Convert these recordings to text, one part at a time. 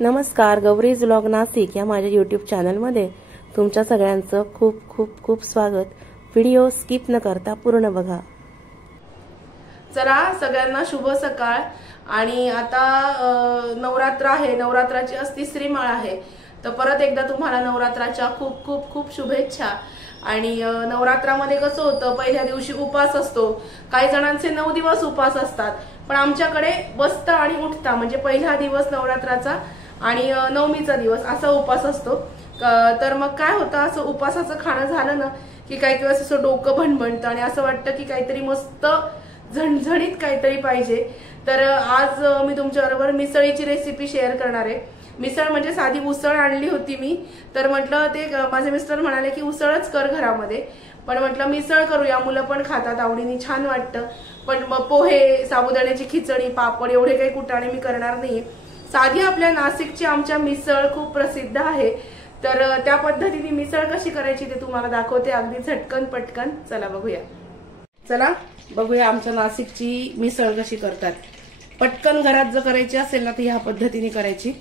नमस्कार, गौरीज व्लॉग नाशिक या माझ्या यूट्यूब चॅनलमध्ये तुमच्या सगळ्यांचं खूप खूप खूप स्वागत। व्हिडिओ स्किप न करता पूर्ण बघा। चला, सगळ्यांना शुभ सकाळ। आणि आता नवरात्र आहे, नवरात्राची आज तिसरी माळ आहे, तर परत एकदा तुम्हाला नवरात्राच्या खूप खूप खूप शुभेच्छा। आणि नवरात्रामध्ये कसं होतं, पहिल्या दिवशी उपवास असतो, काही जणांचे 9 दिवस उपवास असतात, पण आमच्याकडे बसता आणि उठता म्हणजे पहिला दिवस नवरात्राचा आणि नवमीचा दिवस असा उपवास असतो। तर मग काय होतं, असं उपवासाचं खाणं झालं ना की काही दिवस असं डोकं भणभणतं आणि असं वाटतं की काहीतरी मस्त झणझणीत काहीतरी पाहिजे। तर आज मी तुमच्याबरोबर मिसळीची रेसिपी शेअर करणार आहे। मिसळ म्हणजे साधी उसळ आणली होती मी, तर म्हटलं ते माझे मिस्टर म्हणाले की उसळच कर घरामध्ये, पण म्हटलं मिसळ करूया, मुलं पण खातात आवडीने, छान वाटतं। पण मग पोहे, साबुदाण्याची खिचडी, पापड एवढे काही कुटाणे मी करणार नाही, साधी आपल्या नाशिकची आमच्या मिसळ खूप प्रसिद्ध आहे। तर त्या पद्धतीने मिसळ कशी करायची ते तुम्हाला दाखवते, अगदी झटकन पटकन। चला बघूया, चला बघूया आमच्या नाशिकची मिसळ कशी करतात। पटकन घरात जर करायची असेल ना तर ह्या पद्धतीने करायची।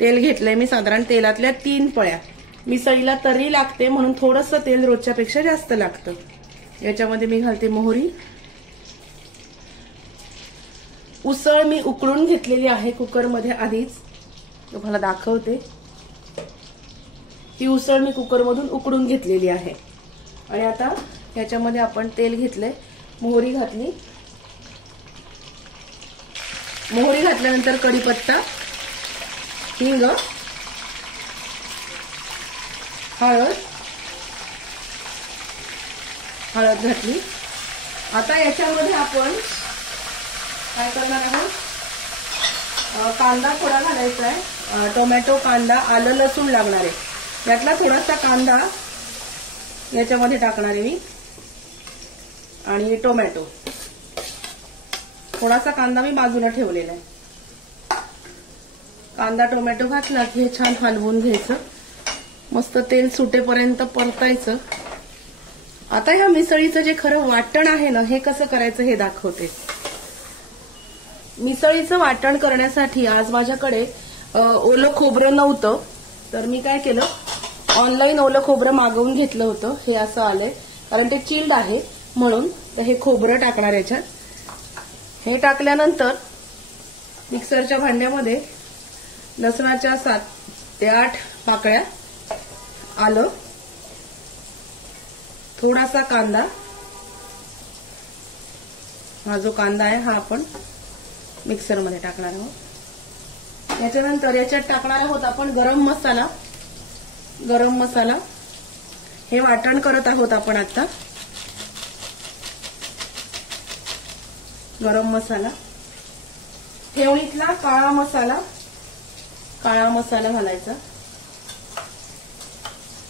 तेल घेतलंय मी साधारण, तेलातल्या 3 पळ्या। मिसळीला तरी लागते म्हणून थोडंसं तेल रोजच्या पेक्षा जास्त लागतं। याच्यामध्ये मी घालते मोहरी। उसळ मी उकळून घेतलेली आहे कुकरमध्ये आधीच, तुम्हाला दाखवते। ही उसळ मी कुकरमधून उकडून घेतलेली आहे। आणि आता याच्यामध्ये आपण तेल घेतलंय, मोहरी घातली, मोहरी घातल्यानंतर कढीपत्ता, हिंग, हळद घातली। आता याच्यामध्ये आपण काय करणार आहोत, कांदा थोडा घालायचा आहे, टोमॅटो, कांदा, आलं लसूण लागणार आहे। यातला थोडासा कांदा याच्यामध्ये टाकणार आहे मी, आणि टोमॅटो, थोडासा कांदा मी बाजूला ठेवलेला आहे। कांदा टोमॅटो घातला की हे छान हलवून घ्यायचं, मस्त तेल सुटेपर्यंत परतायचं। आता ह्या मिसळीचं जे खरं वाटण आहे ना, हे कसं करायचं हे दाखवते। मिसळीचं वाटण करण्यासाठी आज माझ्याकडे ओलं खोबरं नव्हतं, तर मी काय केलं, ऑनलाईन ओलं खोबरं मागवून घेतलं होतं। हे असं आलंय कारण ते चिल्ड आहे म्हणून। तर हे खोबरं टाकणार याच्यात। हे टाकल्यानंतर मिक्सरच्या भांड्यामध्ये लसणाच्या 7 ते 8 पाकळ्या, आलं, थोडासा कांदा, हा जो कांदा आहे हा आपण मिक्सरमध्ये टाकणार आहोत। याच्यानंतर याच्यात टाकणार आहोत आपण गरम मसाला। गरम मसाला हे वाटण करत आहोत आपण आता। गरम मसाला, ठेवणीतला काळा मसाला, काळा मसाला घालायचा।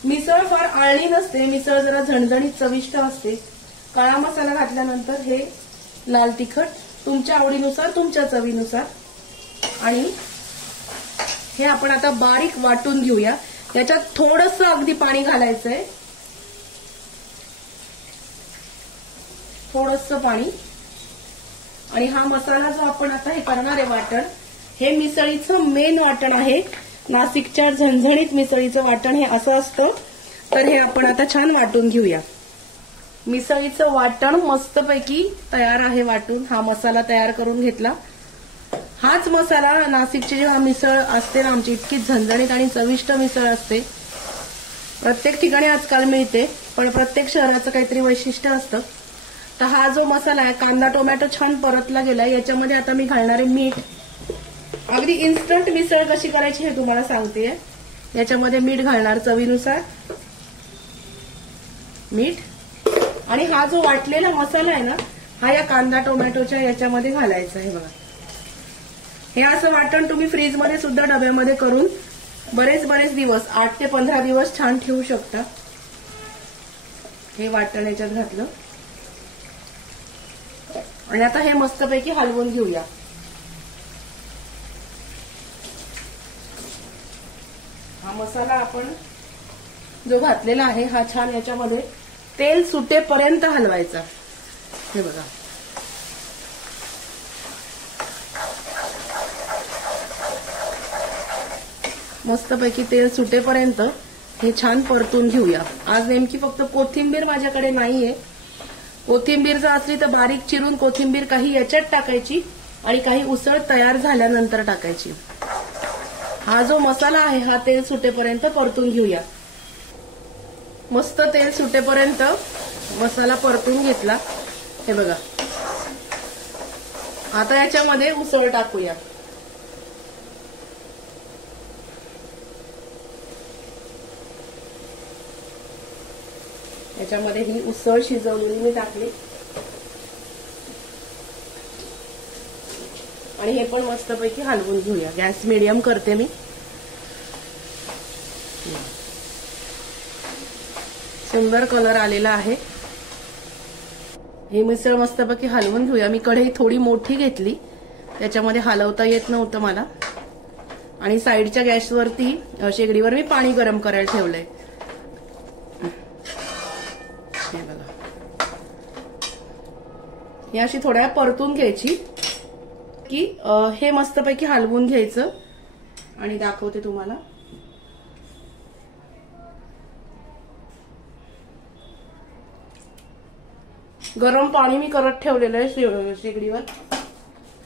मिसळ फार आळणी नसते, मिसळ जरा झणझणीत चविष्ट असते। काळा मसाला घातल्यानंतर हे लाल तिखट तुमच्या आवडीनुसार, तुमच्या चवीनुसार, आणि हे आपण आता बारीक वाटून घेऊया। याच्यात थोडंसं अगदी पाणी घालायचंय, थोडंसं पाणी। आणि हा मसाला जो आपण आता हे करणार आहे वाटण, हे मिसळीचं मेन वाटण आहे। नाशिकच्या झणझणीत मिसळीचं वाटण हे असं असतं। तर हे आपण आता छान वाटून घेऊया। मिसळीचं वाटण मस्तपैकी तयार आहे वाटून, हा मसाला तयार करून घेतला। हाच मसाला नाशिकची जेव्हा मिसळ असते ना आमची, इतकी झणझणीत आणि चविष्ट मिसळ असते। प्रत्येक ठिकाणी आजकाल मिळते, पण प्रत्येक शहराचं काहीतरी वैशिष्ट्य असतं। तर हा जो मसाला आहे, कांदा टोमॅटो छान परतला गेलाय, याच्यामध्ये आता मी घालणार आहे मीठ। अगदी इन्स्टंट मिसळ कशी करायची हे तुम्हाला सांगते। याच्यामध्ये मीठ घालणार चवीनुसार, मीठ। आणि हा जो वाटलेला मसाला आहे ना, हा या कांदा टोमॅटोच्या याच्यामध्ये घालायचा आहे। बघा, हे असं वाटण तुम्ही फ्रीजमध्ये सुद्धा डब्यामध्ये करून बरेच दिवस, 8 ते 15 दिवस छान ठेवू शकता। हे वाटण याच्यात घातलं आणि आता हे मस्तपैकी हलवून घेऊया। हा मसाला आपण जो घातलेला आहे हा छान याच्यामध्ये तेल सुटेपर्यंत हलवायचा। हे बघा, मस्तपैकी तेल सुटेपर्यंत हे छान परतून घेऊया. आज नेमकी फक्त कोथिंबीर माझ्याकडे नाहीये. कोथिंबीर जर असली तर बारीक चिरून कोथिंबीर काही याच्यात टाकायची आणि काही उसळ तयार झाल्यानंतर टाकायची. हा जो मसाला आहे हा तेल सुटेपर्यंत परतून घेऊया. मस्त तेल सुटेपर्यंत मसाला परतून घेतला. हे बघा, आता याच्यामध्ये उसळ टाकूया. याच्यामध्ये ही उसळ शिजवलेली मी टाकली आणि हे पण मस्तपैकी हलवून घेऊया. गॅस मीडियम करते मी. सुंदर कलर आलेला आहे. ही मिसळ मस्तपैकी हलवून घेऊया. मी कढई थोडी मोठी घेतली, त्याच्यामध्ये हलवता येत नव्हतं मला. आणि साईडच्या गॅसवरती शेगडीवर मी पाणी गरम करायला ठेवलंय. हे बघा, ही अशी थोड्या परतून घ्यायची की हे मस्तपैकी हलवून घ्यायचं. आणि दाखवते तुम्हाला. गरम पाणी मी करत ठेवलेलं आहे शेगडीवर.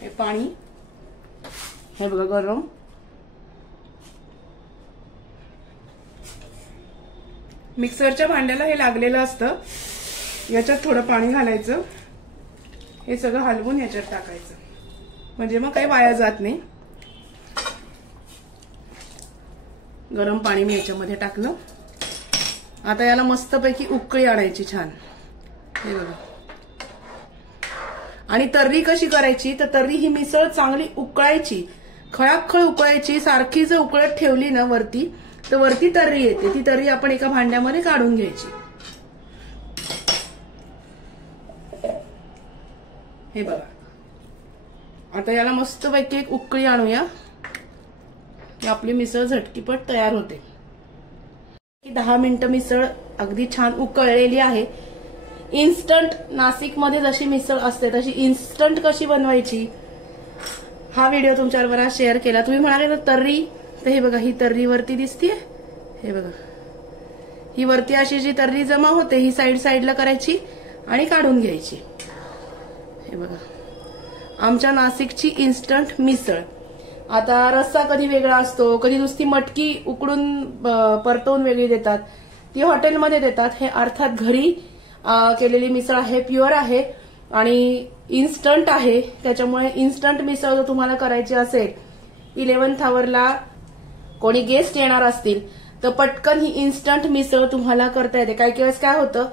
हे पाणी, हे बघा गरम. मिक्सरच्या भांड्याला हे लागलेलं असतं. याच्यात थोडं पाणी घालायचं. हे सगळं हलवून याच्यात टाकायचं, म्हणजे मग काही वाया जात नाही. गरम पाणी मी याच्यामध्ये टाकलं. आता याला मस्तपैकी उकळी आणायची छान. हे बघा. आणि तर्री कशी करायची, तर तर्री ही मिसळ चांगली उकळायची, खळाखळ उकळायची. सारखी जर उकळत ठेवली ना वरती, तर वरती तर्री येते. ती तर्री आपण एका भांड्यामध्ये काढून घ्यायची. हे बघा, आता याला मस्तपैकी एक उकळी आणूया की आपली मिसळ झटकीपट तयार होते. 10 मिनिटं मिसळ अगदी छान उकळलेली आहे. इन्स्टंट नाशिकमध्ये जशी मिसळ असते तशी इन्स्टंट कशी बनवायची हा व्हिडिओ तुमच्याबरोबर शेअर केला. तुम्ही म्हणाले ना तर्री, तर हे बघा, ही तर्री वरती दिसतीये. हे बघा, ही वरती अशी जी तर्री जमा होते ही साईडला करायची आणि काढून घ्यायची. हे बघा, आमच्या नाशिकची इन्स्टंट मिसळ. आता रस्सा कधी वेगळा असतो, कधी नुसती मटकी उकडून परतवून वेगळी देतात, ती हॉटेलमध्ये देतात. हे अर्थात घरी केलेली मिसळ आहे, प्युअर आहे आणि इन्स्टंट आहे. त्याच्यामुळे इन्स्टंट मिसळ जर तुम्हाला करायची असेल, 11th आवरला कोणी गेस्ट येणार असतील तर पटकन ही इन्स्टंट मिसळ तुम्हाला करता येते. काही वेळेस काय होतं,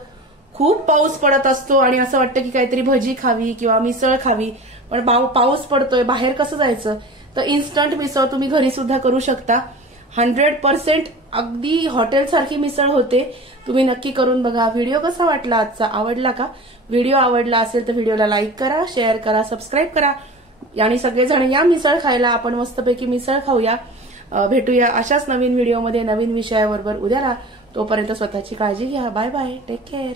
खूप पाऊस पडत असतो आणि असं वाटतं की काहीतरी भजी खावी किंवा मिसळ खावी, पण पाऊस पडतोय, बाहेर कसं जायचं, तर इन्स्टंट मिसळ तुम्ही घरी सुद्धा करू शकता. 100% अगदी हॉटेल सारखी मिसळ होते. तुम्ही नक्की करून बघा. व्हिडिओ कसा वाटला आजचा, आवडला का? व्हिडिओ आवडला असेल तर व्हिडिओला लाईक करा, शेअर करा, सबस्क्राईब करा आणि सगळेजण या मिसळ खायला. आपण मस्तपैकी मिसळ खाऊया. भेटूया अशाच नवीन व्हिडिओमध्ये नवीन विषयाबरोबर उद्याला. तोपर्यंत स्वतःची काळजी घ्या. Bye bye, take care.